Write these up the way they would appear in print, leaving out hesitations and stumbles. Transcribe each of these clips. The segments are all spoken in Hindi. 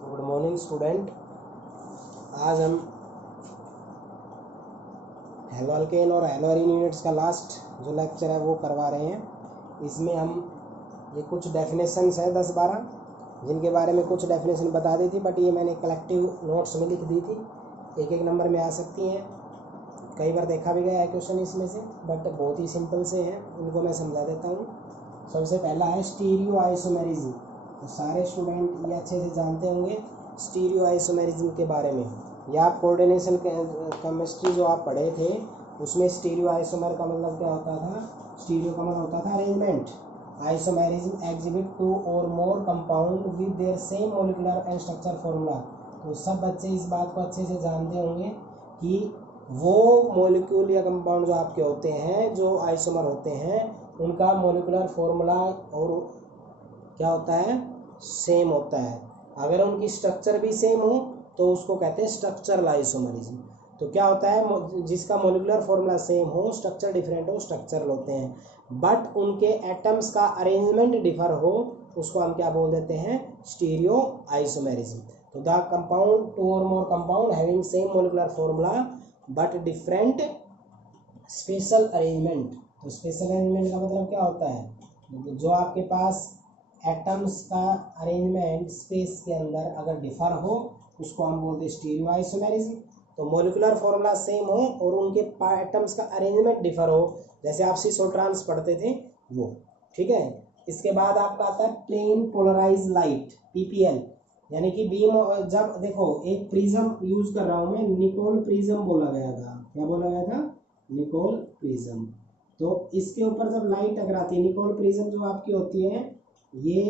Good morning student. आज हम हेलोअल्केन और हेलोअरीन यूनिट्स का लास्ट जो लेक्चर है वो करवा रहे हैं। इसमें हम ये कुछ डेफिनेशंस हैं 10-12, जिनके बारे में कुछ डेफिनेशन बता दी थी, बट ये मैंने कलेक्टिव नोट्स में लिख दी थी। एक एक नंबर में आ सकती हैं, कई बार देखा भी गया है क्वेश्चन इसमें से, बट बहुत ही सिंपल से हैं, इनको मैं समझा देता हूँ। सबसे पहला है स्टीरियो आइसोमेरिज्म। तो सारे स्टूडेंट ये अच्छे से जानते होंगे स्टीरियो आइसोमेरिज्म के बारे में। या आप कोऑर्डिनेशन केमिस्ट्री जो आप पढ़े थे उसमें स्टीरियो आइसोमर का मतलब क्या होता था? स्टीरियो का मतलब होता था अरेंजमेंट। आइसोमेरिज्म एग्जिबिट टू और more compound with their same molecular and structure formula. तो सब बच्चे इस बात को अच्छे से जानते होंगे कि वो मॉलिक्यूल या कंपाउंड जो आपके होते हैं, जो आइसोमर होते हैं, उनका मॉलिक्यूलर फॉर्मूला और क्या होता है? सेम होता है। अगर उनकी स्ट्रक्चर भी सेम हो तो उसको कहते हैं स्ट्रक्चरल आइसोमरिज्म। तो क्या होता है? जिसका मॉलिक्यूलर फॉर्मूला सेम हो, स्ट्रक्चर डिफरेंट हो, स्ट्रक्चरल होते हैं, बट उनके एटम्स का अरेंजमेंट डिफर हो, उसको हम क्या बोल देते हैं? Stereo isomerism. तो द कंपाउंड, टू और more compound having same molecular formula but different special arrangement. तो स्पेशल अरेंजमेंट का मतलब क्या होता है? जो आपके पास एटम्स का अरेंजमेंट स्पेस के अंदर अगर डिफर हो, उसको हम बोलते हैं स्टीरियो आइसोमेरिज्म। तो मॉलिक्यूलर फॉर्मूला सेम हो और उनके एटम्स का अरेंजमेंट डिफर हो, जैसे आप सिसोट्रांस पढ़ते थे वो, ठीक है। इसके बाद आपका आता है प्लेन पोलराइज लाइट, पीपीएल, यानी कि बीम। जब देखो एक प्रिज्म यूज कर रहा हूँ मैं, निकोल प्रिज्म बोला गया था। क्या बोला गया था? Nicol prism. तो इसके ऊपर जब लाइट टकराती है, निकोल प्रिज्म जो आपकी होती है, ये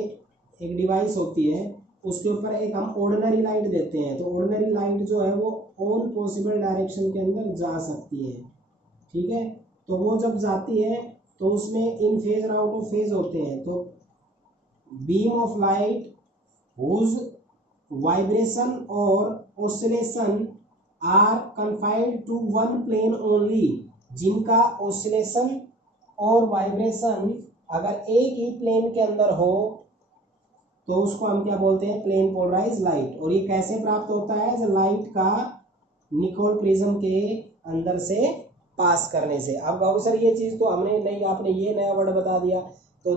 एक डिवाइस होती है, उसके ऊपर एक हम ऑर्डिनरी लाइट देते हैं। तो ऑर्डिनरी लाइट जो है वो ऑल पॉसिबल डायरेक्शन के अंदर जा सकती है, ठीक है। तो वो जब जाती है तो उसमें इन फेज और आउट ऑफ फेज होते हैं। तो beam of light whose vibration और oscillation are confined to one plane only, जिनका ऑसिलेशन और वाइब्रेशन अगर एक ही प्लेन के अंदर हो तो उसको हम क्या बोलते हैं? Plane polarise light. और ये कैसे प्राप्त होता है? जब लाइट का निकोल प्रिज्म के अंदर से पास करने से। अब कहोगे सर ये चीज़ तो हमने नहीं, आपने ये नया वर्ड बता दिया। तो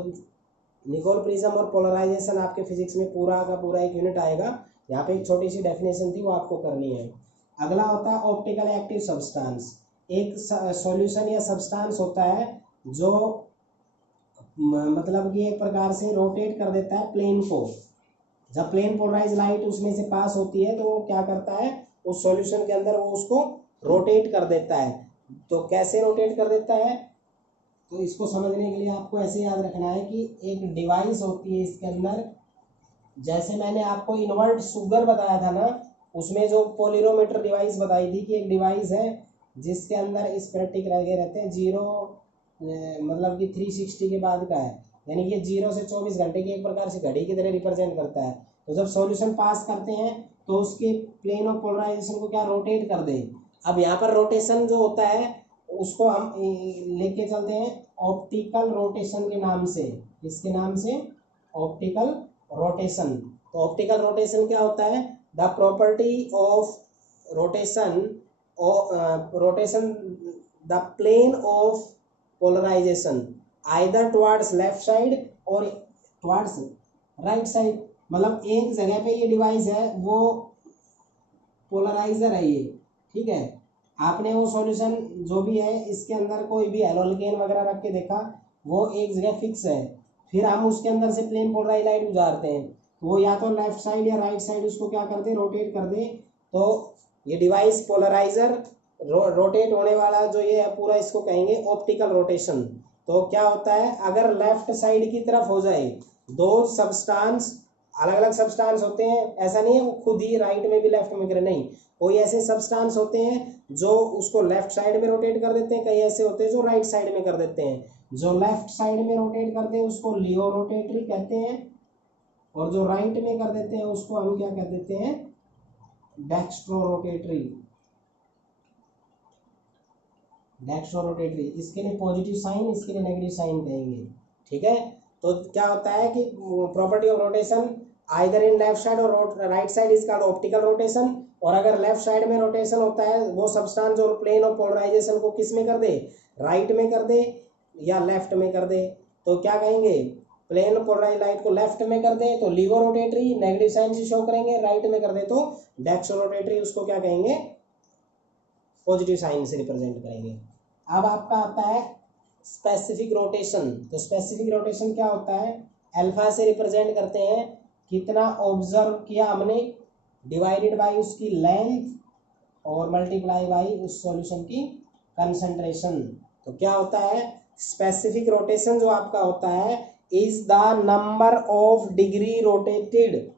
निकोल प्रिज्म और पोलराइजेशन आपके फिजिक्स में पूरा का पूरा एक यूनिट आएगा। यहाँ पे एक छोटी सी डेफिनेशन थी, वो आपको करनी है। अगला होता है ऑप्टिकल एक्टिव सब्सटेंस। एक सॉल्यूशन या सब्सटेंस होता है जो मतलब कि एक प्रकार से रोटेट कर देता है प्लेन को। जब प्लेन पोलराइज लाइट उसमें से पास होती है तो वो क्या करता है? उस सॉल्यूशन के अंदर वो उसको रोटेट कर देता है। तो कैसे रोटेट कर देता है? तो इसको समझने के लिए आपको ऐसे याद रखना है कि एक डिवाइस होती है इसके अंदर, जैसे मैंने आपको इन्वर्ट शुगर बताया था ना, उसमें जो पोलिरोमीटर डिवाइस बताई थी कि एक डिवाइस है जिसके अंदर स्फेरिकल लगे रहते हैं, जीरो मतलब कि 360 के बाद का है, यानी कि 0 से 24 घंटे की एक प्रकार से घड़ी की तरह रिप्रेजेंट करता है। तो जब सॉल्यूशन पास करते हैं तो उसके प्लेन ऑफ पोलराइजेशन को क्या रोटेट कर दे। अब यहाँ पर रोटेशन जो होता है उसको हम लेके चलते हैं ऑप्टिकल रोटेशन के नाम से। इसके नाम से ऑप्टिकल रोटेशन। तो ऑप्टिकल रोटेशन क्या होता है? The property of rotation the plane of polarisation either towards left side और टुवर्ड्स राइट साइड। मतलब एक जगह पे ये डिवाइस है, वो पोलराइजर है ये, ठीक है। आपने वो सॉल्यूशन जो भी है इसके अंदर कोई भी हेलोअल्केन वगैरह रख के देखा, वो एक जगह फिक्स है, फिर हम उसके अंदर से प्लेन पोलराइज लाइट गुजारते हैं, तो वो या तो लेफ्ट साइड या राइट साइड उसको क्या कर दे? रोटेट कर दे। तो ये डिवाइस पोलराइजर रोटेट होने वाला जो ये है पूरा, इसको कहेंगे ऑप्टिकल रोटेशन। तो क्या होता है? अगर लेफ्ट साइड की तरफ हो जाए, दो सब्सटेंस, अलग अलग सब्सटेंस होते हैं, ऐसा नहीं है वो खुद ही राइट में भी लेफ्ट में करे, नहीं, कोई ऐसे सब्सटेंस होते हैं जो उसको लेफ्ट साइड में रोटेट कर देते हैं, कई ऐसे होते हैं जो राइट साइड में कर देते हैं। जो लेफ्ट साइड में रोटेट करते हैं उसको लियो रोटेटरी कहते हैं, और जो राइट में कर देते हैं उसको हम क्या कह देते हैं? Dextro rotatory. डेक्स्ट्रो रोटेटरी, इसके लिए पॉजिटिव साइन, इसके लिए नेगेटिव साइन कहेंगे, ठीक है। तो क्या होता है कि property of rotation either in left side और right side is called optical rotation. और अगर लेफ्ट साइड में रोटेशन होता है वो सब्सटेंस और प्लेन ऑफ पोलराइजेशन को किस में कर दे, राइट में कर दे या लेफ्ट में कर दे, तो क्या कहेंगे, प्लेन पोलराइज लाइट को लेफ्ट में कर दे तो लीवो रोटेटरी नेगेटिव साइन से शो करेंगे, राइट में कर दे तो डेक्सो रोटेटरी, उसको क्या कहेंगे, पॉजिटिव साइन से रिप्रेजेंट करेंगे। अब आपका आता है स्पेसिफिक रोटेशन। तो स्पेसिफिक रोटेशन क्या होता है, अल्फा से रिप्रेजेंट करते हैं कितना ऑब्जर्व किया हमने, डिवाइडेड बाय उसकी लेंथ और मल्टीप्लाई बाय उस सॉल्यूशन की कंसंट्रेशन। तो क्या होता है, स्पेसिफिक रोटेशन जो आपका होता है is the number of degree rotated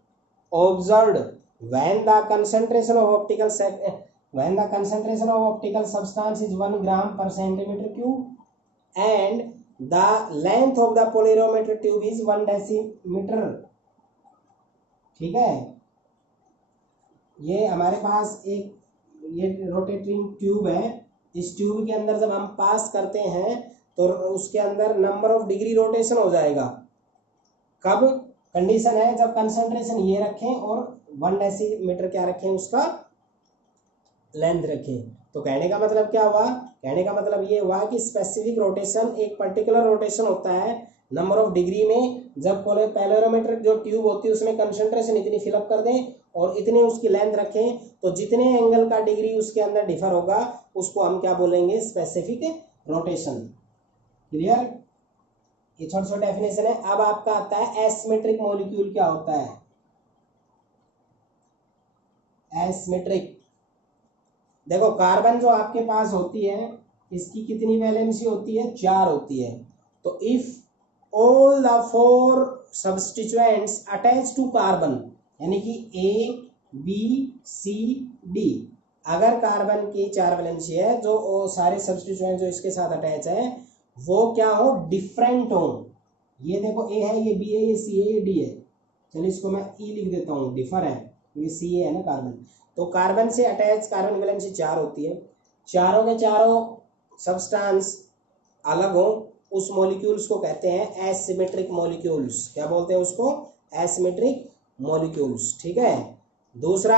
observed when the concentration of optical substance is 1 gram per centimeter cube and the length of the polarimeter tube is 1 decimeter। ठीक है, ये हमारे पास एक ये रोटेटिंग ट्यूब है, इस ट्यूब के अंदर जब हम पास करते हैं तो उसके अंदर नंबर ऑफ डिग्री रोटेशन हो जाएगा। कब, कंडीशन है जब कंसंट्रेशन ये रखें और 1 डेसीमीटर क्या रखें, उसका लेंथ रखें। तो कहने का मतलब क्या हुआ, कहने का मतलब ये हुआ कि स्पेसिफिक रोटेशन एक पर्टिकुलर रोटेशन होता है नंबर ऑफ डिग्री में, जब पोलरोमीटर जो ट्यूब होती है उसमें कंसंट्रेशन इतनी फिलअप कर दें और इतने उसकी लेंथ रखें, तो जितने एंगल का डिग्री उसके अंदर डिफर होगा उसको हम क्या बोलेंगे, स्पेसिफिक रोटेशन। क्लियर, ये छोटा छोटा डेफिनेशन है। अब आपका आता है एसिमेट्रिक मॉलिक्यूल क्या होता है, एसिमेट्रिक। देखो कार्बन जो आपके पास होती है इसकी कितनी वैलेंसी होती है, 4 होती है। तो if all the 4 substituents attach to carbon, यानी कि A B C D, अगर कार्बन की 4 वैलेंसी है, जो सारे सब्स्टिट्यूएंट जो इसके साथ अटैच है वो क्या हो, डिफरेंट हो। ये देखो A है, ये B है, ये C है, ये D है, चलिए इसको मैं E लिख देता हूँ, डिफर है क्योंकि C है ना कार्बन। तो कार्बन से अटैच कार्बन वैलेंसी 4 होती है, चारों के चारों सब्सटेंस अलग हो, उस मॉलिक्यूल्स को कहते हैं एसिमेट्रिक मॉलिक्यूल्स। क्या बोलते हैं उसको, एसिमेट्रिक मॉलिक्यूल्स। ठीक है, दूसरा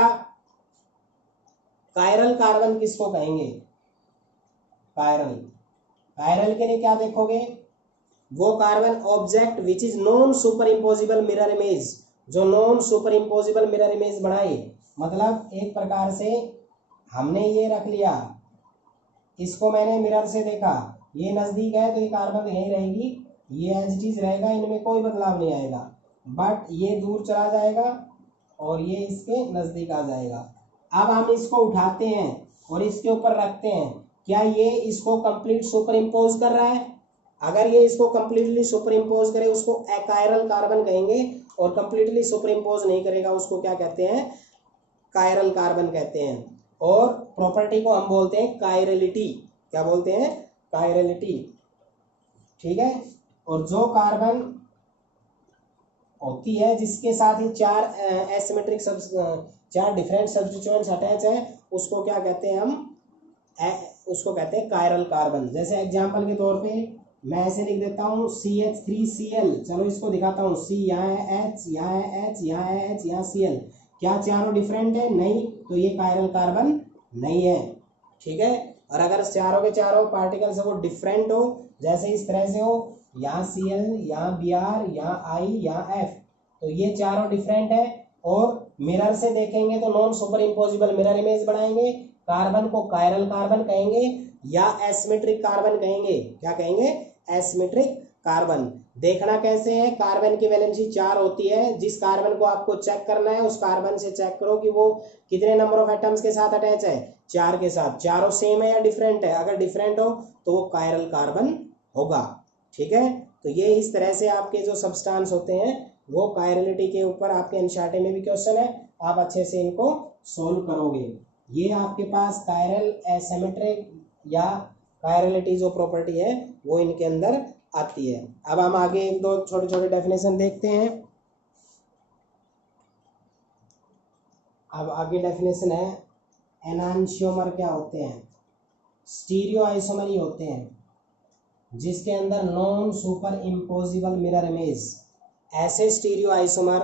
कायरल कार्बन किसको कहेंगे, कायरल। कायरल के लिए क्या देखोगे, वो carbon object which is non super imposable mirror image, जो non super imposable mirror image बनाए। मतलब एक प्रकार से हमने ये रख लिया, इसको मैंने मिरर से देखा, ये नज़दीक है तो ये कार्बन यहीं रहेगी, ये एज इट इज रहेगा, इनमें कोई बदलाव नहीं आएगा। बट ये दूर चला जाएगा और ये इसके नज़दीक आ जाएगा। अब हम इसको उठाते हैं और इसके ऊपर रखते हैं, क्या ये इसको कंप्लीट सुपर इम्पोज कर रहा है? अगर ये इसको कंप्लीटली सुपर इम्पोज करे उसको अकायरल कार्बन कहेंगे, और कंप्लीटली सुपर इम्पोज नहीं करेगा उसको क्या कहते हैं, कायरल कार्बन कहते हैं। और प्रॉपर्टी को हम बोलते हैं कायरलिटी। क्या बोलते हैं, कायरलिटी। ठीक है, और जो कार्बन होती है जिसके साथ ही 4 एसिमेट्रिक 4 डिफरेंट सब्स्टिट्यूएंट्स अटैच है उसको क्या कहते हैं हम, उसको कहते हैं कायरल कार्बन। जैसे एग्जांपल के तौर पे मैं ऐसे लिख देता हूँ CH3Cl, चलो इसको दिखाता हूँ, C यहाँ है, H यहाँ है, H यहाँ है, H यहाँ Cl, क्या चारों डिफरेंट है? नहीं, तो ये कायरल कार्बन नहीं है। ठीक है, और अगर चारों के चारों पार्टिकल्स वो डिफरेंट हो, जैसे इस तरह से हो, यहाँ Cl, यहाँ Br, यहाँ I, यहाँ F, तो ये चारों डिफरेंट है। और मिरर से देखेंगे तो non super imposable mirror image बनाएंगे, कार्बन को कायरल कार्बन कहेंगे या एसिमेट्रिक कार्बन कहेंगे। क्या कहेंगे, एसिमेट्रिक कार्बन। देखना कैसे है, कार्बन की वैलेंसी 4 होती है, जिस कार्बन को आपको चेक करना है उस कार्बन से चेक करो कि वो कितने नंबर ऑफ एटम्स के साथ अटैच है, 4 के साथ। चारों सेम है या डिफरेंट है? अगर डिफरेंट हो तो वो कायरल कार्बन होगा। ठीक है, तो ये इस तरह से आपके जो सब्सटेंस होते हैं वो कायरलिटी के ऊपर आपके एनसीईआरटी में भी क्वेश्चन है, आप अच्छे से इनको सोल्व करोगे। ये आपके पास कायरल, एसिमेट्रिक या कायरलिटी जो प्रॉपर्टी है वो इनके अंदर आती है। अब हम आगे एक दो छोटे छोटे डेफिनेशन देखते हैं। अब आगे डेफिनेशन है, एनांशियोमर क्या होते हैं? स्टीरियो आइसोमर ही होते हैं जिसके अंदर non super imposable mirror image. ऐसे स्टीरियो आइसोमर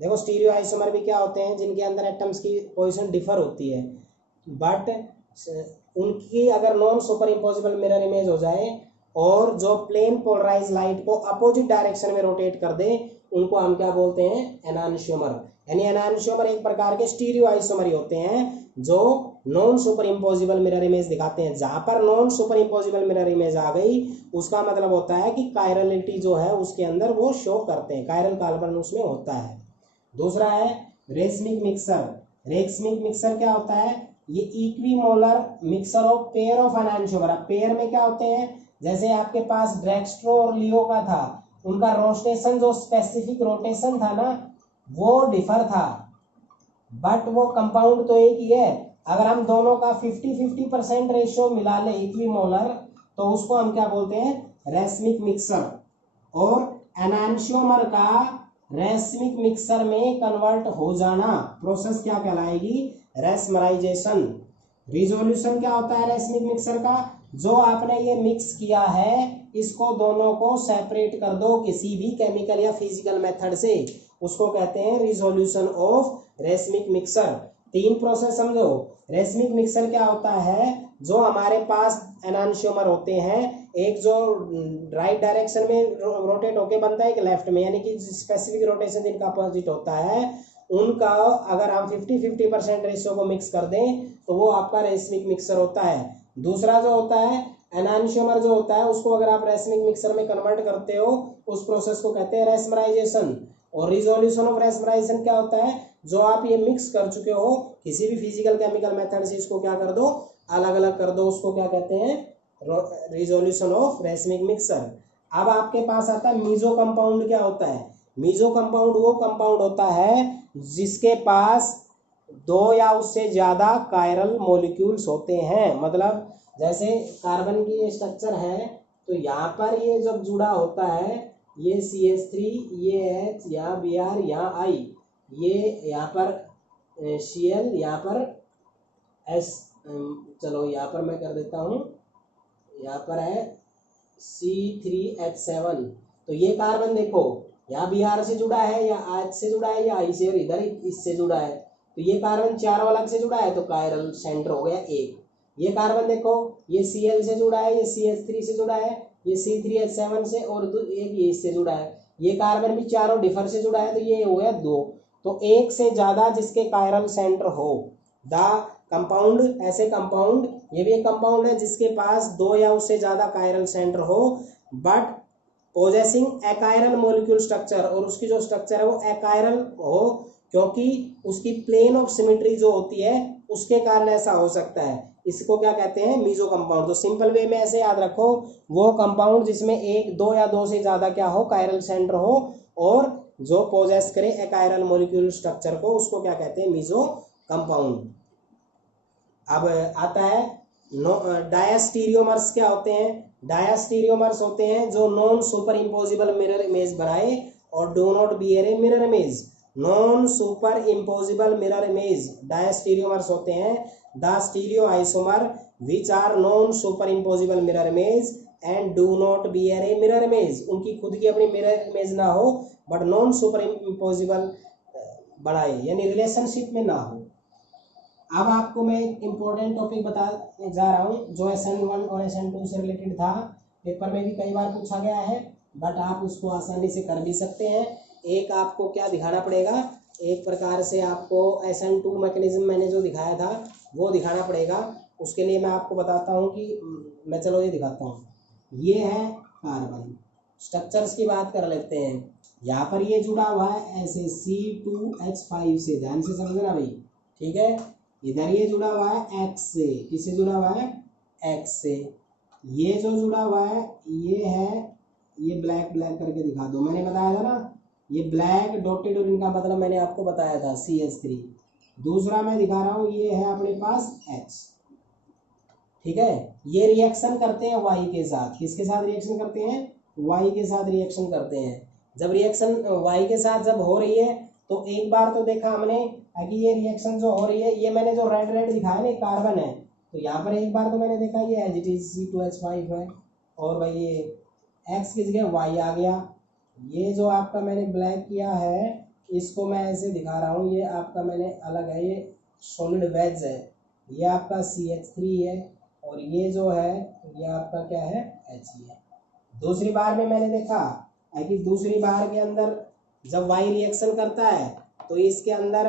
देखो स्टीरियो आइसोमर भी क्या होते हैं, जिनके अंदर एटम्स की पोजीशन डिफर होती है, बट उनकी अगर non super imposable mirror image हो जाए और जो प्लेन पोलराइज लाइट को अपोजिट डायरेक्शन में रोटेट कर दे, उनको हम क्या बोलते हैं, एनानशियोमर। यानी एनानशियोमर एक प्रकार के स्टीरियो आइसोमर होते हैं जो non super imposable mirror image दिखाते हैं। जहां पर non super imposable mirror image आ गई, उसका मतलब होता है कि कायरलिटी जो है उसके अंदर वो शो करते हैं, कायरल कार्बन उसमें होता है। दूसरा है रेसमिक मिक्सर। रेसमिक मिक्सर क्या होता है, ये equimolar mixture of pair of enantiomer. Pair में क्या होते हैं, जैसे आपके पास ड्रैक्स्ट्रो और लियो का था, उनका रोटेशन जो स्पेसिफिक रोटेशन था ना वो डिफर था, बट वो कंपाउंड तो एक ही है। अगर हम दोनों का 50-50% रेशियो मिला ले इक्विमोलर, तो उसको हम क्या बोलते हैं, रेसमिक मिक्सर। और एनानशियोमर का रेसमिक मिक्सर में कन्वर्ट हो जाना प्रोसेस क्या कहलाएगी, रेसमराइजेशन। रिजोल्यूशन क्या होता है रेसमिक मिक्सर का, जो आपने ये मिक्स किया है इसको दोनों को सेपरेट कर दो किसी भी केमिकल या फिजिकल मेथड से, उसको कहते हैं resolution of racemic mixer. 3 process समझो। रेसमिक मिक्सर क्या होता है, जो हमारे पास एनानशियोमर होते हैं, एक जो राइट डायरेक्शन में रोटेट होके बनता है, एक लेफ्ट में, यानी कि स्पेसिफिक रोटेशन जिनका अपोजिट होता है, उनका अगर हम 50-50% रेशियो को मिक्स कर दें तो वो आपका रेसमिक मिक्सर होता है। दूसरा जो होता है एनानशियोमर जो होता है, उसको अगर आप रेसमिक मिक्सर में कन्वर्ट करते हो, उस प्रोसेस को कहते हैं रेसमराइजेशन। और रिजोल्यूशन ऑफ रेसमराइजेशन क्या होता है, जो आप ये मिक्स कर चुके हो किसी भी फिजिकल केमिकल मेथड से, इसको क्या कर दो, अलग अलग कर दो, उसको क्या कहते हैं, रिजोल्यूशन ऑफ रेसमिक मिक्सर। अब आपके पास आता है मीजो कंपाउंड। क्या होता है मीजो कंपाउंड, वो कंपाउंड होता है जिसके पास 2 या उससे ज्यादा कायरल मॉलिक्यूल्स होते हैं। मतलब जैसे कार्बन की ये स्ट्रक्चर है, तो यहाँ पर ये जब जुड़ा होता है, ये CH3, ये H, यहाँ Br, यहाँ I, ये यहाँ पर Cl, यहाँ पर S, चलो यहाँ पर मैं कर देता हूँ, यहाँ पर है C3H7। तो ये कार्बन देखो यहाँ Br से जुड़ा है, या H से जुड़ा है, या I से, और इधर इससे जुड़ा है। तो ये कार्बन चारों अलग से जुड़ा है, तो कायरल सेंटर हो गया एक। ये कार्बन देखो, ये Cl से जुड़ा है, ये CH3 से जुड़ा है, ये C3H7 से, और एक ये इससे जुड़ा है। ये कार्बन भी चारों डिफर से जुड़ा है, तो ये हो गया 2। तो एक से ज्यादा जिसके कायरल सेंटर हो, द कंपाउंड, ऐसे कंपाउंड, ये भी एक कंपाउंड है जिसके पास 2 या उससे ज्यादा कायरल सेंटर हो, बट पोजेसिंग एकायरल मॉलिक्यूल स्ट्रक्चर, और उसकी जो स्ट्रक्चर है वो एकायरल हो, क्योंकि उसकी प्लेन ऑफ सिमेट्री जो होती है उसके कारण ऐसा हो सकता है। इसको क्या कहते हैं, मीजो कंपाउंड। तो सिंपल वे में ऐसे याद रखो, वो कंपाउंड जिसमें 1, 2 या 2 से ज्यादा क्या हो, कायरल सेंटर हो, और जो पोजेस करे एकायरल मॉलिक्यूल स्ट्रक्चर को, उसको क्या कहते हैं, मीजो कंपाउंड। अब आता है डायस्टीरियोमर्स। क्या होते हैं, डायस्टीरियोमर्स होते हैं जो non super imposable mirror image बनाए और do not bear a mirror image. Non super imposable mirror image diastereomers होते हैं। The stereo isomer which are non super imposable mirror image and do not bear a mirror image. उनकी खुद की अपनी मिरर इमेज ना हो, बट नॉन सुपर इम्पोजिबल बनाए, यानी रिलेशनशिप में ना हो। अब आपको मैं एक इम्पोर्टेंट टॉपिक बताने जा रहा हूँ जो SN1 और SN2 से रिलेटेड था, पेपर में भी कई बार पूछा गया है, बट आप उसको आसानी से कर भी सकते हैं। एक आपको क्या दिखाना पड़ेगा, एक प्रकार से आपको SN2 मैकेनिज्म मैंने जो दिखाया था वो दिखाना पड़ेगा। उसके लिए मैं आपको बताता हूँ कि मैं, चलो ये दिखाता हूँ। ये है कार्बन, स्ट्रक्चर्स की बात कर लेते हैं। यहाँ पर ये जुड़ा हुआ है ऐसे C2H5 से, ध्यान से समझना भाई, ठीक है। इधर ये जुड़ा हुआ है X से, किससे जुड़ा हुआ है, X से। ये जो जुड़ा हुआ है ये है, ये ब्लैक ब्लैक करके दिखा दो, मैंने बताया था ना, ये ब्लैक डॉटेड, और इनका मतलब मैंने आपको बताया था CH3। दूसरा मैं दिखा रहा हूँ, ये है अपने पास H, ठीक है। ये रिएक्शन करते हैं Y के साथ, किसके साथ रिएक्शन करते हैं, Y के साथ रिएक्शन करते हैं। जब रिएक्शन Y के साथ जब हो रही है, तो एक बार तो देखा हमने कि ये रिएक्शन जो हो रही है, ये मैंने जो रेड रेड दिखाया ना, कार्बन है, तो यहाँ पर एक बार तो मैंने देखा ये C2H5 है, और भाई ये X की जगह Y आ गया। ये जो आपका मैंने ब्लैक किया है, इसको मैं ऐसे दिखा रहा हूँ, ये आपका मैंने अलग है, ये सॉलिड वेज है, ये आपका CH3 है, और ये जो है ये आपका क्या है, He है। दूसरी बार में मैंने देखा है कि दूसरी बार के अंदर जब Y रिएक्शन करता है तो इसके अंदर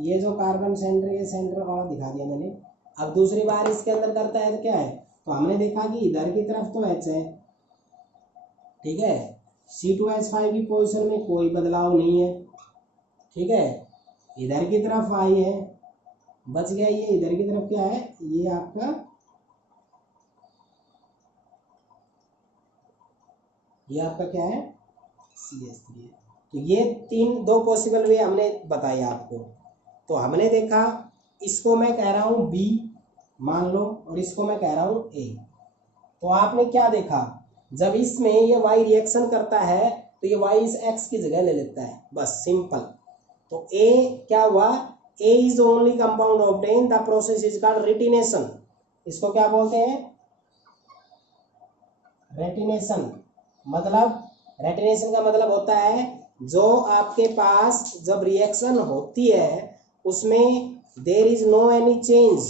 ये जो कार्बन सेंटर, ये सेंटर वाला दिखा दिया मैंने। अब दूसरी बार इसके अंदर करता है तो क्या है, तो हमने देखा कि इधर की तरफ तो H है, ठीक है, C2H5 की पोजीशन में कोई बदलाव नहीं है, ठीक है, इधर की तरफ I है, बच गया ये इधर की तरफ क्या है, ये आपका क्या है, CH3 है। तो ये दो पॉसिबल वे हमने बताई आपको। तो हमने देखा इसको मैं कह रहा हूँ B मान लो, और इसको मैं कह रहा हूँ A। तो आपने क्या देखा, जब इसमें ये Y रिएक्शन करता है तो ये Y इस X की जगह ले लेता है, बस सिंपल। तो A क्या हुआ, A is only compound obtain, the process is called retention. इसको क्या बोलते हैं, रेटिनेशन। मतलब रेटिनेशन का मतलब होता है जो आपके पास जब रिएक्शन होती है उसमें there is no any change,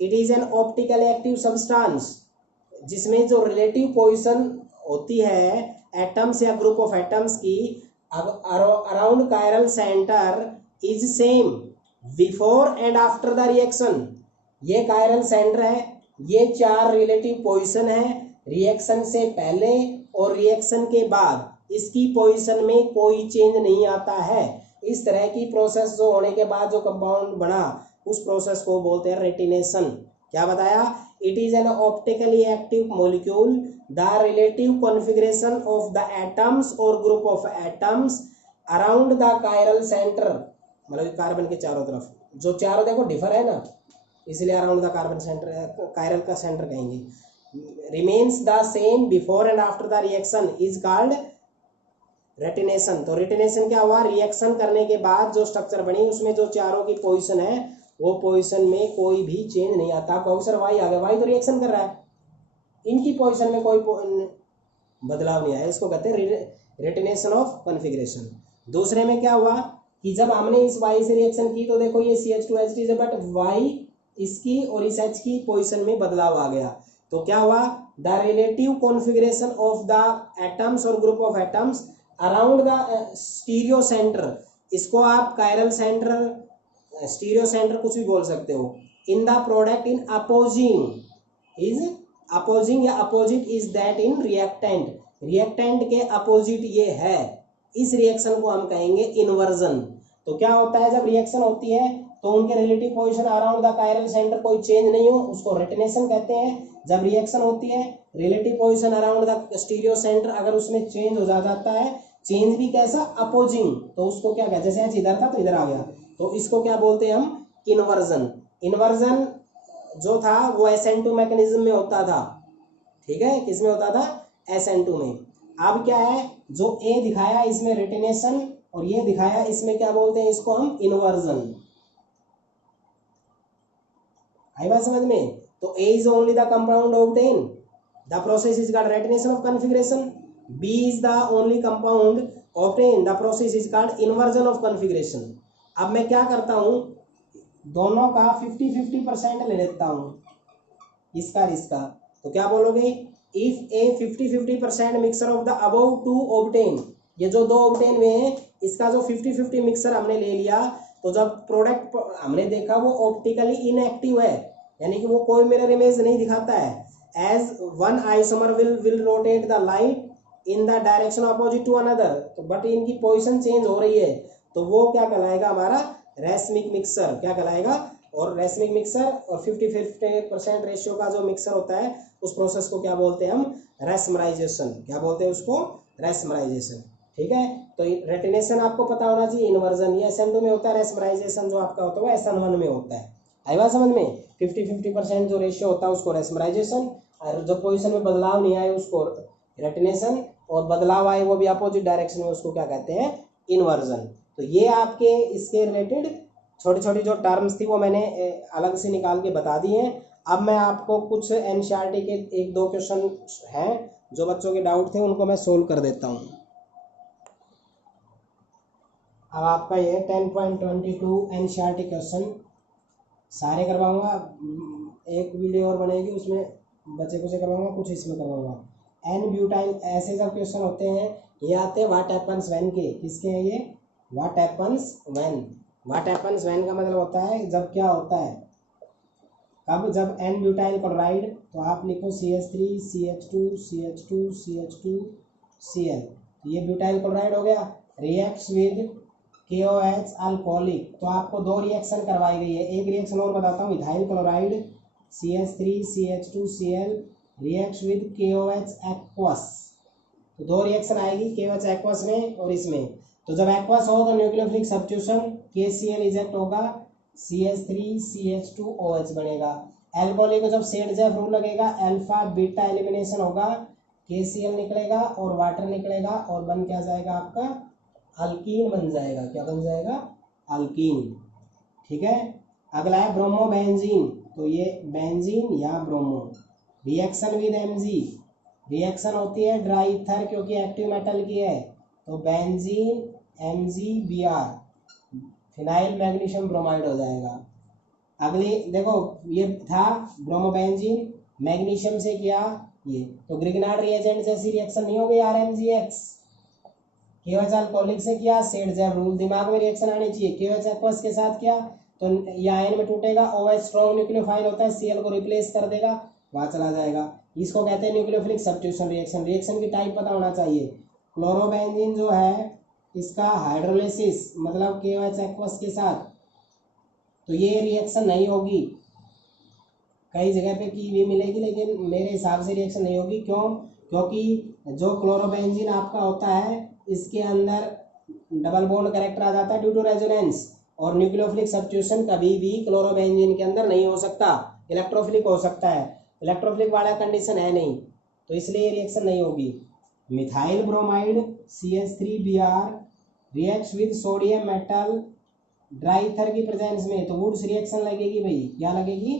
it is an optically active substance, जिसमें जो रिलेटिव पोजीशन होती है एटम्स या ग्रुप ऑफ एटम्स की around chiral centre is same before and after the reaction. ये कायरल सेंटर है, ये चार रिलेटिव पोजीशन है रिएक्शन से पहले और रिएक्शन के बाद, इसकी पोजीशन में कोई चेंज नहीं आता है। इस तरह की प्रोसेस जो होने के बाद जो कंपाउंड बना उस प्रोसेस को बोलते हैं रेटिनेशन। क्या बताया, it is an optically active molecule, the relative configuration of the atoms और group of atoms around the chiral centre, मतलब कार्बन के चारों तरफ, जो चारों देखो डिफर है ना, इसलिए around the carbon centre, chiral का सेंटर कहेंगे, remains the same before and after the reaction is called रेटिनेशन। तो रेटिनेशन क्या हुआ, रिएक्शन करने के बाद जो स्ट्रक्चर बनी उसमें जो चारों की पोजीशन है वो पोजीशन में कोई भी चेंज नहीं आता। प्रोफेसर वाई आ गया, वाई तो रिएक्शन कर रहा है, इनकी पोजीशन में कोई बदलाव नहीं आया, इसको कहते हैं रेटिनेशन ऑफ कॉन्फ़िगरेशन। दूसरे में क्या हुआ कि जब हमने इस वाई से रिएक्शन की तो देखो ये CH2H3 है, बट वाई इसकी और इस H की पोजीशन में बदलाव आ गया। तो क्या हुआ, the relative configuration of the atoms और group of atoms around the stereo centre, इसको आप कायरल सेंटर, स्टीरियो सेंटर कुछ भी बोल सकते हो, in the product in opposing is opposing या opposite is that in reactant, reactant के अपोजिट ये है, इस रिएक्शन को हम कहेंगे इन्वर्जन। तो क्या होता है, जब रिएक्शन होती है तो उनके relative position around the chiral centre कोई चेंज नहीं हो, उसको रेटिनेशन कहते हैं। जब रिएक्शन होती है relative position around the stereo centre अगर उसमें चेंज हो जाता है, चेंज भी कैसा, अपोजिंग, तो उसको क्या कहते हैं, जैसे इधर था तो इधर आ गया, तो इसको क्या बोलते हैं हम, इन्वर्जन। इन्वर्जन जो था वो SN2 मैकेनिज्म में होता था, ठीक है, किसमें होता था, SN2 में। अब क्या है, जो A दिखाया इसमें रेटिनेशन और ये दिखाया इसमें क्या बोलते हैं, इसको हम इन्वर्जन। आई बात समझ में। तो A is only the compound obtained, the process is called retination of configuration. B is the only compound obtained, the process is called inversion of configuration. अब मैं क्या करता हूँ, दोनों का 50-50% ले लेता हूँ, इसका इसका, तो क्या बोलोगे, if a 50-50% mixture of the above to obtain, ये जो दो ऑब्टेन हुए हैं इसका जो 50-50 मिक्सर हमने ले लिया, तो जब प्रोडक्ट हमने देखा वो ऑप्टिकली इनएक्टिव है, यानी कि वो कोई मिरर इमेज नहीं दिखाता है, as one isomer will rotate the light in the direction opposite to another, तो बट इनकी पोजीशन चेंज हो रही है, तो वो क्या कहलाएगा, हमारा रेसमिक मिक्सर क्या कहलाएगा। और रेसमिक मिक्सर और 50-50% रेशियो का जो मिक्सर होता है उस प्रोसेस को क्या बोलते हैं हम, रेसमराइजेशन। क्या बोलते हैं उसको, रेसमराइजेशन, ठीक है। तो रेटिनेशन आपको पता होना चाहिए, इन्वर्जन ये SN2 में होता है, रेसमराइजेशन जो आपका होता है वो SN1 में होता है। आई बात समझ में, 50-50% जो रेशियो होता है उसको रेसमराइजेशन, और जो पोजीशन में बदलाव नहीं आए उसको रेटिनेशन, और बदलाव आए वो भी अपोजिट डायरेक्शन में उसको क्या कहते हैं, इन्वर्जन। तो ये आपके इसके रिलेटेड छोटी छोटी जो टर्म्स थी वो मैंने अलग से निकाल के बता दी हैं। अब मैं आपको कुछ NCERT के 1-2 क्वेश्चन हैं जो बच्चों के डाउट थे उनको मैं सोल्व कर देता हूँ। अब आपका ये 10.22 NCERT क्वेश्चन सारे करवाऊंगा, एक वीडियो और बनेगी उसमें बचे कुछ करवाऊंगा, कुछ इसमें करवाऊंगा। एन ब्यूटाइल ऐसे जब क्वेश्चन होते हैं ये आते हैं व्हाट हैपन्स व्हेन के, किसके हैं ये, what happens when. What happens when का मतलब होता है जब क्या होता है, कब, जब एन ब्यूटाइल क्लोराइड, तो आप लिखो CH3 CH2 CH2 CH2 Cl, ये ब्यूटाइल क्लोराइड हो गया, रिएक्ट्स विद KOH अल्कोहलिक। तो आपको दो रिएक्शन करवाई गई है, एक रिएक्शन और बताता हूँ, ethyl chloride CH3 CH2 Cl reacts with KOH aqueous. तो दो रिएक्शन आएगी KOH एक्वस में और इसमें। तो जब एक्वस हो तो न्यूक्लियोफिलिक सब्स्टिट्यूशन KCl इजेक्ट होगा, CH3 CH2OH बनेगा। एल्कोहलिक को जब सेड-जेफ रूल लगेगा, अल्फा बीटा एलिमिनेशन होगा, KCl निकलेगा और वाटर निकलेगा और बन क्या जाएगा आपका, अल्कीन बन जाएगा। क्या बन जाएगा, अल्कीन। ठीक है। अगला है ब्रोमो बेंजीन, तो ये बेंजीन या bromo. Reaction with Mg, reaction होती है ड्राई ईथर क्योंकि एक्टिव मेटल की है, तो benzene MgBr phenyl magnesium bromide हो जाएगा। अगली देखो ये था ब्रोमोबेंजीन, मैग्नीशियम से किया ये, तो ग्रिग्नार्ड रिएजेंट जैसी रिएक्शन नहीं हो गई RMgX। KOH अल्कोहलिक से किया, सेड-जेफ रूल, दिमाग में रिएक्शन आनी चाहिए। KOH एक्वस के साथ किया तो ये आयन में टूटेगा, OH स्ट्रॉन्ग न्यूक्लियोफाइल होता है, Cl को रिप्लेस कर देगा, वहां चला जाएगा। इसको कहते हैं न्यूक्लियोफिलिक सब्स्टिट्यूशन रिएक्शन। रिएक्शन की टाइप पता होना चाहिए। क्लोरोबेंजीन जो है इसका हाइड्रोलिसिस मतलब KOH एक्वस के साथ, तो ये रिएक्शन नहीं होगी, कई जगह पे की भी मिलेगी लेकिन मेरे हिसाब से रिएक्शन नहीं होगी। क्यों, क्योंकि जो क्लोरोबेंजीन आपका होता है इसके अंदर डबल बॉन्ड कैरेक्टर आ जाता है ड्यू टू रेजोनेंस, और न्यूक्लियोफिलिक सब्स्टिट्यूशन कभी भी क्लोरोबेंजीन के अंदर नहीं हो सकता, इलेक्ट्रोफिलिक हो सकता है, इलेक्ट्रोफिलिक वाला कंडीशन है नहीं, तो इसलिए रिएक्शन नहीं होगी। Methyl bromide CH3Br reacts with sodium metal dry ether की प्रेजेंस में, तो वुड्स रिएक्शन लगेगी भाई, क्या लगेगी,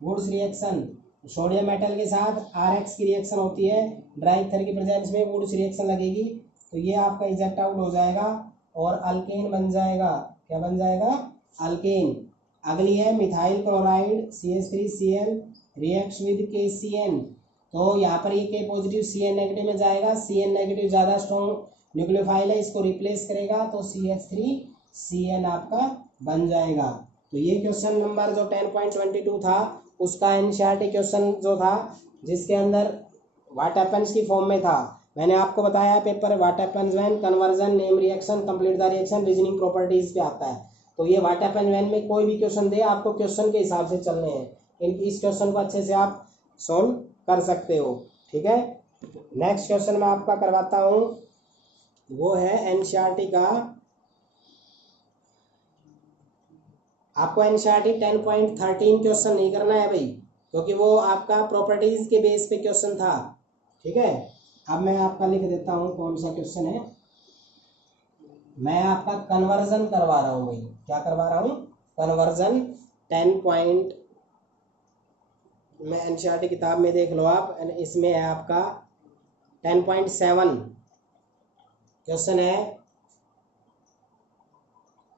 वुड्स रिएक्शन। सोडियम मेटल के साथ RX की रिएक्शन होती है ड्राई ईथर की प्रेजेंस में, वुड्स रिएक्शन लगेगी, तो ये आपका इजेक्ट आउट हो जाएगा और अल्केन बन जाएगा। क्या बन जाएगा, अल्केन। अगली है methyl chloride CH3Cl reacts with KCN, तो यहाँ पर ये K पॉजिटिव CN नेगेटिव में जाएगा, CN नेगेटिव ज़्यादा स्ट्रॉन्ग न्यूक्लियोफाइल है, इसको रिप्लेस करेगा तो CH3CN आपका बन जाएगा। तो ये क्वेश्चन नंबर जो 10.22 था उसका NCERT क्वेश्चन जो था जिसके अंदर व्हाट हैपेंस की फॉर्म में था। मैंने आपको बताया paper what happens when, conversion, name reaction, complete the reaction, reasoning properties पे आता है। तो ये व्हाट हैपेंस व्हेन में कोई भी क्वेश्चन दे आपको क्वेश्चन के हिसाब से चलने हैं, इस क्वेश्चन को अच्छे से आप सॉल्व कर सकते हो। ठीक है। नेक्स्ट क्वेश्चन मैं आपका करवाता हूँ, वो है NCERT का, आपको NCERT 10.13 क्वेश्चन नहीं करना है भाई, क्योंकि वो आपका प्रॉपर्टीज के बेस पे क्वेश्चन था। ठीक है। अब मैं आपका लिख देता हूँ कौन सा क्वेश्चन है, मैं आपका कन्वर्जन करवा रहा हूँ भाई। क्या करवा रहा हूँ, कन्वर्जन 10. मैं NCERT किताब में देख लो आप, इसमें है आपका 10.7 क्वेश्चन है,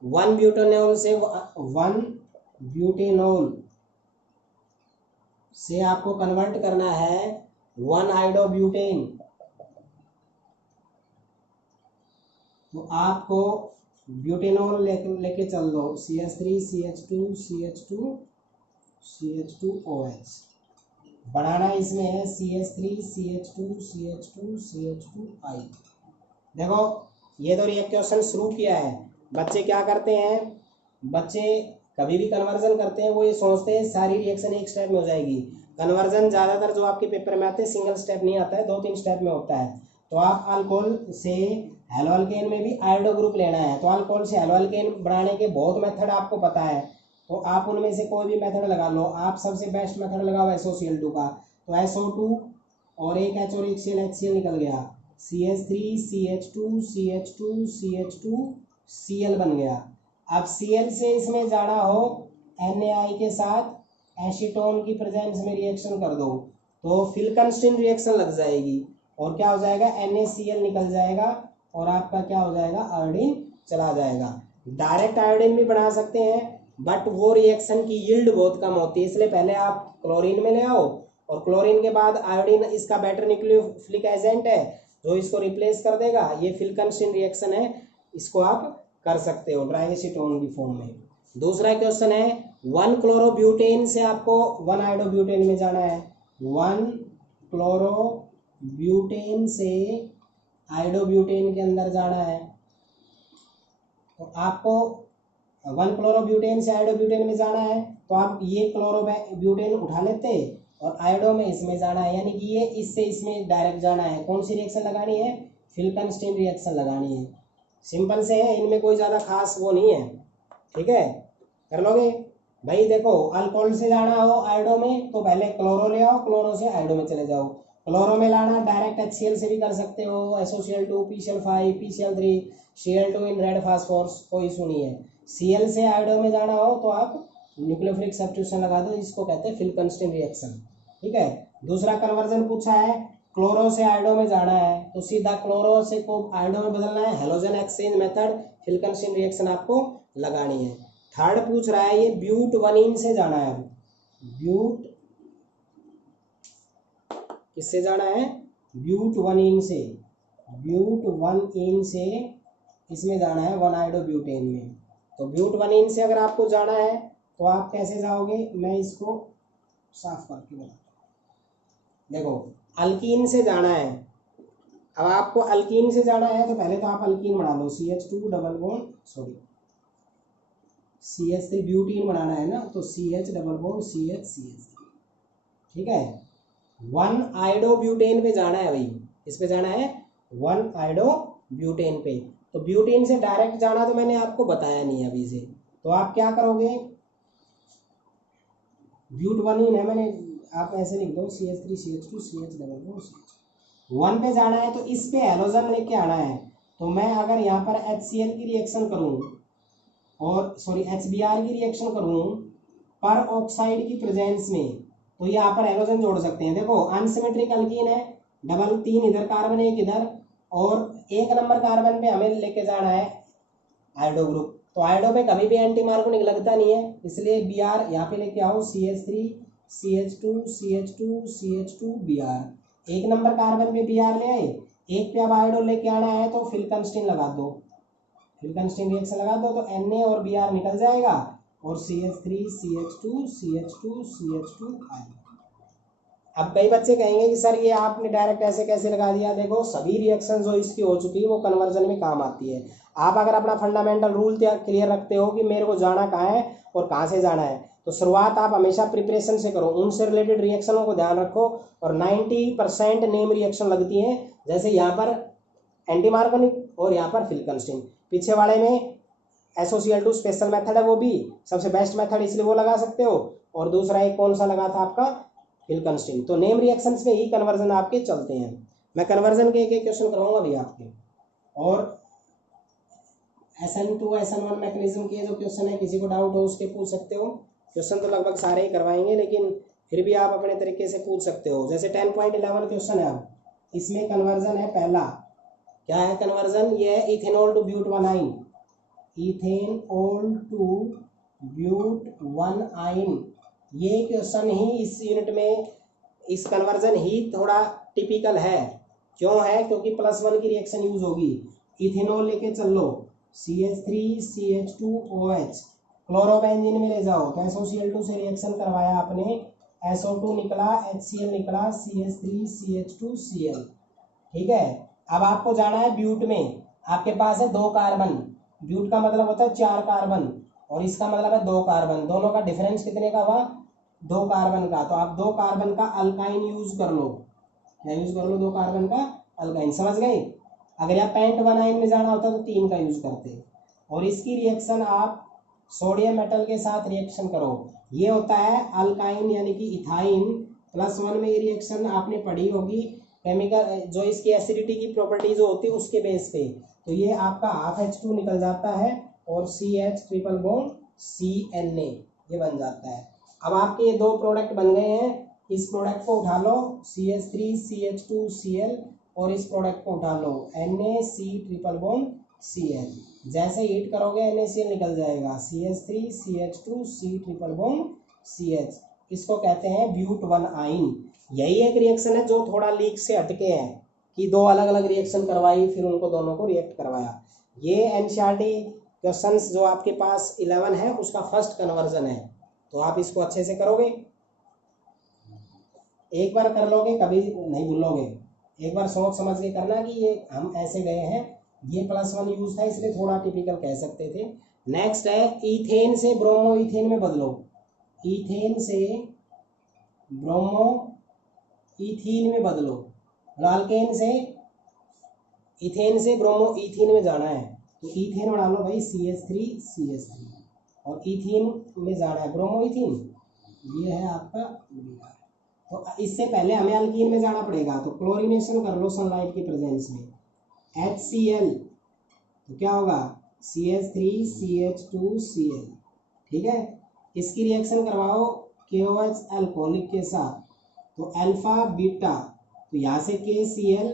1 ब्यूटेनॉल से आपको कन्वर्ट करना है 1 आइडोब्यूटेन, तो आपको ब्यूटेनॉल लेके चल दो, CH3 CH2 CH2 CH2OH, बनाना इसमें है CH3 CH2 CH2 CH2I। देखो ये तो रिएक्ट क्वेश्चन शुरू किया है, बच्चे क्या करते हैं, बच्चे कभी भी कन्वर्जन करते हैं वो ये सोचते हैं सारी रिएक्शन एक स्टेप में हो जाएगी। कन्वर्जन ज़्यादातर जो आपके पेपर में आते हैं सिंगल स्टेप नहीं आता है, 2-3 स्टेप में होता है। तो आप अल्कोहल से हेलोअल्केन में भी आयोडो ग्रुप लेना है, तो अल्कोहल से हेलोअल्केन बनाने के बहुत मेथड आपको पता है, तो आप उनमें से कोई भी मेथड लगा लो। आप सबसे बेस्ट मेथड लगाओ SOCl2 का, तो SO2 और एक H और एक HCl निकल गया, CH3 CH2 CH2 CH2 Cl बन गया। अब Cl से इसमें जाना हो NaI के साथ एसीटोन की प्रेजेंस में रिएक्शन कर दो, तो फिल्कनस्टीन रिएक्शन लग जाएगी और क्या हो जाएगा, NaCl निकल जाएगा और आपका क्या हो जाएगा, आयोडीन चला जाएगा। डायरेक्ट आयोडीन भी बना सकते हैं, बट वो रिएक्शन की यील्ड बहुत कम होती है, इसलिए पहले आप क्लोरीन में ले आओ और क्लोरीन के बाद आयोडीन इसका बेटर न्यूक्लियोफिलिक एजेंट है जो इसको रिप्लेस कर देगा। ये फिल्कनस्टीन रिएक्शन है, इसको आप कर सकते हो ट्राइएसीटोन की फॉर्म में। दूसरा क्वेश्चन है 1 क्लोरोब्यूटेन से आपको 1 आयोडोब्यूटेन में जाना है। 1 क्लोरोब्यूटेन से आयोडोब्यूटेन के अंदर जाना है, तो आपको 1 क्लोरोब्यूटेन से आयोडोब्यूटेन में जाना है, तो आप ये क्लोरोब्यूटेन उठा लेते और आयोडो में इसमें जाना है, यानी कि ये इससे इसमें डायरेक्ट जाना है। कौन सी रिएक्शन लगानी है? फिल्कनस्टीन रिएक्शन लगानी है। सिंपल से है, इनमें कोई ज़्यादा खास वो नहीं है, ठीक है, कर लोगे भाई। देखो अल्कोहल से जाना हो आयोडो में तो पहले क्लोरो ले आओ, क्लोरो से आयोडो में चले जाओ। क्लोरो में लाना डायरेक्ट HCl से भी कर सकते हो, SOCl2 PCl5 PCl3 Cl2 in red phosphorus, कोई इशू नहीं है। Cl से आयोडो में जाना हो तो आप न्यूक्लियोफिलिक सब्स्टिट्यूशन लगा दो, जिसको कहते हैं फिल्कनस्टीन रिएक्शन, ठीक है। दूसरा कन्वर्जन पूछा है, क्लोरो से आयोडो में जाना है तो सीधा क्लोरो से को आयोडो में बदलना है, हेलोजन एक्सचेंज मेथड, फिल्कनस्टीन रिएक्शन आपको लगानी है। थर्ड पूछ रहा है ये ब्यूट-1इन से जाना है। ब्यूट किससे जाना है? ब्यूट-1इन से। ब्यूट-1इन से इसमें जाना है 1 आयोडोब्यूटेन में। तो ब्यूट-1इन से अगर आपको जाना है तो आप कैसे जाओगे, मैं इसको साफ करके बताता हूँ। देखो अल्कीन से जाना है, अब आपको अल्कीन से जाना है तो पहले तो आप अल्कीन बना लो, CH2 double bond CH3 butene बनाना है ना, तो CH डबल बॉन्ड CH, ठीक है। 1 आयोडोब्यूटेन पे जाना है भाई, इस पे जाना है 1 आयोडोब्यूटेन पे। तो ब्यूटेन से डायरेक्ट जाना तो मैंने आपको बताया नहीं अभी से, तो आप क्या करोगे, ब्यूट-1इन है, मैंने आप ऐसे लिख दो CH3 CH2 CH double bond CH। 1 पे जाना है तो इस पे हेलोजन लेके आना है, तो मैं अगर यहाँ पर HCl की रिएक्शन करूँ और HBr की रिएक्शन करूँ पर ऑक्साइड की प्रेजेंस में, तो यहाँ पर हेलोजन जोड़ सकते हैं। देखो अनसिमेट्रिक अल्कीन है, डबल 3 इधर कार्बन 1 इधर, और 1 नंबर कार्बन पे हमें लेके जाना है आयोडो ग्रुप। तो आयोडो पे कभी भी एंटी मार्कोनिक लगता नहीं है, इसलिए Br यहाँ पे लेके आओ, CH3 CH2 CH2 CH2 Br। 1 number carbon पे Br ले आए, 1 पे अब आयोडो लेके आना है तो फिल्कनस्टीन लगा दो, फिल्कनस्टीन रिएक्शन लगा दो, तो Na और Br निकल जाएगा और CH3 CH2 CH2 CH2 आएगा। अब कई बच्चे कहेंगे कि सर ये आपने डायरेक्ट ऐसे कैसे लगा दिया। देखो सभी रिएक्शन जो इसकी हो चुकी है वो कन्वर्जन में काम आती है। आप अगर अपना फंडामेंटल रूल क्लियर रखते हो कि मेरे को जाना कहाँ है और कहाँ से जाना है, तो शुरुआत आप हमेशा प्रिपरेशन से करो, उनसे रिलेटेड रिएक्शनों को ध्यान रखो, और 90% नेम रिएक्शन लगती हैं, जैसे यहाँ पर एंटी मार्कोनिक और यहाँ पर फिल्कनस्टीन। पीछे वाले में SOCl2 स्पेशल मेथड है, वो भी सबसे बेस्ट मेथड, इसलिए वो लगा सकते हो। और दूसरा एक कौन सा लगा था आपका, फिल्कनस्टीन। तो नेम रिएक्शंस में ही कन्वर्जन आपके चलते हैं। मैं कन्वर्जन के एक क्वेश्चन कराऊंगा अभी आपके, और SN2 SN1 मैकेनिज्म के जो क्वेश्चन है, किसी को डाउट हो उसके पूछ सकते हो। क्वेश्चन तो लगभग सारे ही करवाएंगे, लेकिन फिर भी आप अपने तरीके से पूछ सकते हो। जैसे 10.11 क्वेश्चन है, अब इसमें कन्वर्जन है पहला, क्या है कन्वर्जन, ये है इथेनॉल टू ब्यूट-1-आइन, इथेनॉल टू ब्यूट-1-आइन। ये क्वेश्चन ही इस यूनिट में, इस कन्वर्जन ही थोड़ा टिपिकल है। क्यों है? क्योंकि +1 की रिएक्शन यूज होगी। इथेनॉल लेके चल लो, CH3 CH2OH, क्लोरोबेंजीन में ले जाओ, तो SOCl2 से रिएक्शन करवाया आपने, SO2 निकला, HCl निकला, CH3 CH2Cl, ठीक है। अब आपको जाना है ब्यूट में, आपके पास है 2 कार्बन, ब्यूट का मतलब होता है 4 कार्बन और इसका मतलब है 2 कार्बन, दोनों का डिफरेंस कितने का हुआ, 2 कार्बन का। तो आप 2 कार्बन का अल्काइन यूज कर लो, क्या यूज कर लो, 2 कार्बन का अल्काइन, समझ गए। अगर आप पेंट-1-आइन में जाना होता तो 3 का यूज करते। और इसकी रिएक्शन आप सोडियम मेटल के साथ रिएक्शन करो, ये होता है अल्काइन यानी कि इथाइन। +1 में ये रिएक्शन आपने पढ़ी होगी, केमिकल जो इसकी एसिडिटी की प्रॉपर्टी जो होती है उसके बेस पे। तो ये आपका ½ H2 निकल जाता है और CH ट्रिपल बॉन्ड CNA ये बन जाता है। अब आपके ये 2 प्रोडक्ट बन गए हैं, इस प्रोडक्ट को उठा लो CH3 CH2Cl और इस प्रोडक्ट को उठा लो NaC ट्रिपल बॉन्ड Cl। जैसे हीट करोगे NaCl निकल जाएगा, CH3 CH2 C triple bond CH, इसको कहते हैं ब्यूट 1 आइन। यही एक रिएक्शन है जो थोड़ा लीक से हटके है कि दो अलग अलग रिएक्शन करवाई फिर उनको दोनों को रिएक्ट करवाया। ये NCERT क्वेश्चंस जो आपके पास 11 है उसका फर्स्ट कन्वर्जन है, तो आप इसको अच्छे से करोगे, एक बार कर लोगे कभी नहीं भूलोगे। एक बार सोच समझ के करना कि ये हम ऐसे गए हैं, ये +1 यूज था इसलिए थोड़ा टिपिकल कह सकते थे। नेक्स्ट है ईथेन से ब्रोमो ईथेन में बदलो, ईथेन से ब्रोमो ईथीन में बदलो, अल्केन से इथेन से ब्रोमो ईथीन में जाना है, तो ईथेन बना लो भाई CH3 CH3, और ईथीन में जाना है ब्रोमो ईथीन, ये है आपका BR। तो इससे पहले हमें अल्कीन में जाना पड़ेगा, तो क्लोरीनेशन कर लो सनलाइट की प्रेजेंस में, HCl, तो क्या होगा CH3 CH2 Cl, ठीक है। इसकी रिएक्शन करवाओ KOH अल्कोहलिक के साथ, तो अल्फा बीटा, तो यहाँ से KCl,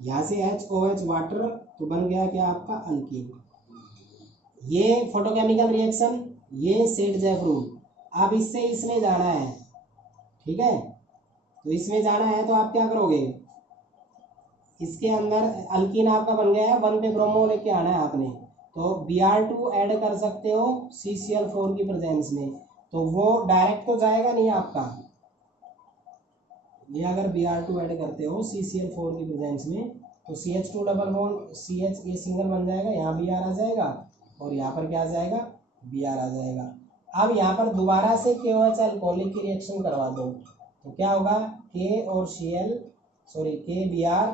यहाँ से HOH वाटर, तो बन गया क्या आपका अल्कीन। ये फोटोकेमिकल रिएक्शन, ये सेट-जैक रूल। अब इससे इसमें जाना है, ठीक है, तो इसमें जाना है तो आप क्या करोगे, इसके अंदर अल्कीन आपका बन गया है, 1 पे ब्रोमो लेके आना है आपने, तो Br2 ऐड कर सकते हो CCl4 की प्रेजेंस में, तो वो डायरेक्ट तो जाएगा नहीं आपका, ये अगर Br2 ऐड करते हो CCl4 की प्रेजेंस में तो CH2 डबल बॉन्ड CH ये सिंगल बन जाएगा, यहाँ Br आ जाएगा और यहाँ पर क्या आ जाएगा Br आ जाएगा। अब यहाँ पर दोबारा से KOH अल्कोहलिक की रिएक्शन करवा दो, तो क्या होगा K और Cl सॉरी K Br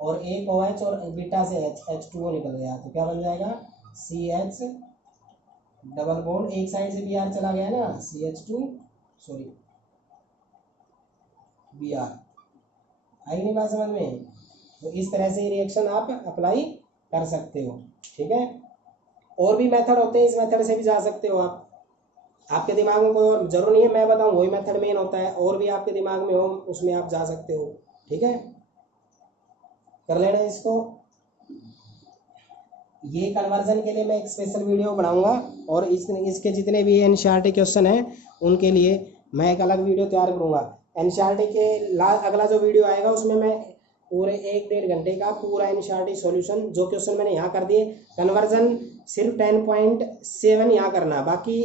और एक OH और बीटा से H2O निकल गया, तो क्या बन जाएगा CH डबल बॉन्ड, एक साइड से Br चला गया ना, CH2 सॉरी Br, आई नहीं बात समझ में। तो इस तरह से रिएक्शन आप अप्लाई कर सकते हो, ठीक है। और भी मेथड होते हैं, इस मेथड से भी जा सकते हो आप, आपके दिमाग में कोई और जरूर नहीं है मैं बताऊं वही मेथड मेन होता है, और भी आपके दिमाग में हो उसमें आप जा सकते हो, ठीक है, कर लेना इसको। ये कन्वर्जन के लिए मैं एक स्पेशल वीडियो बनाऊंगा, और इसके जितने भी NCERT क्वेश्चन हैं उनके लिए मैं एक अलग वीडियो तैयार करूंगा। NCERT के अगला जो वीडियो आएगा उसमें मैं पूरे 1-1.5 घंटे का पूरा NCERT सॉल्यूशन, जो क्वेश्चन मैंने यहाँ कर दिए, कन्वर्जन सिर्फ 10.7 यहाँ करना, बाकी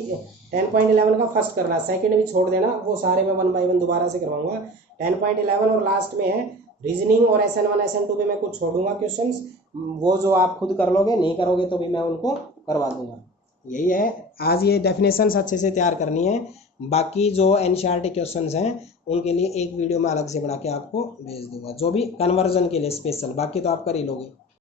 10.11 का फर्स्ट करना, सेकंड भी छोड़ देना, वो सारे मैं 1 बाय 1 दोबारा से करवाऊंगा। 10.11 और लास्ट में है रीजनिंग और SN1 SN2 पे मैं कुछ छोड़ूंगा क्वेश्चंस, वो जो आप खुद कर लोगे, नहीं करोगे तो भी मैं उनको करवा दूंगा। यही है, आज ये डेफिनेशंस अच्छे से तैयार करनी है, बाकी जो NCERT क्वेश्चंस हैं उनके लिए एक वीडियो में अलग से बना के आपको भेज दूंगा, जो भी कन्वर्जन के लिए स्पेशल, बाकी तो आप कर ही लोगे।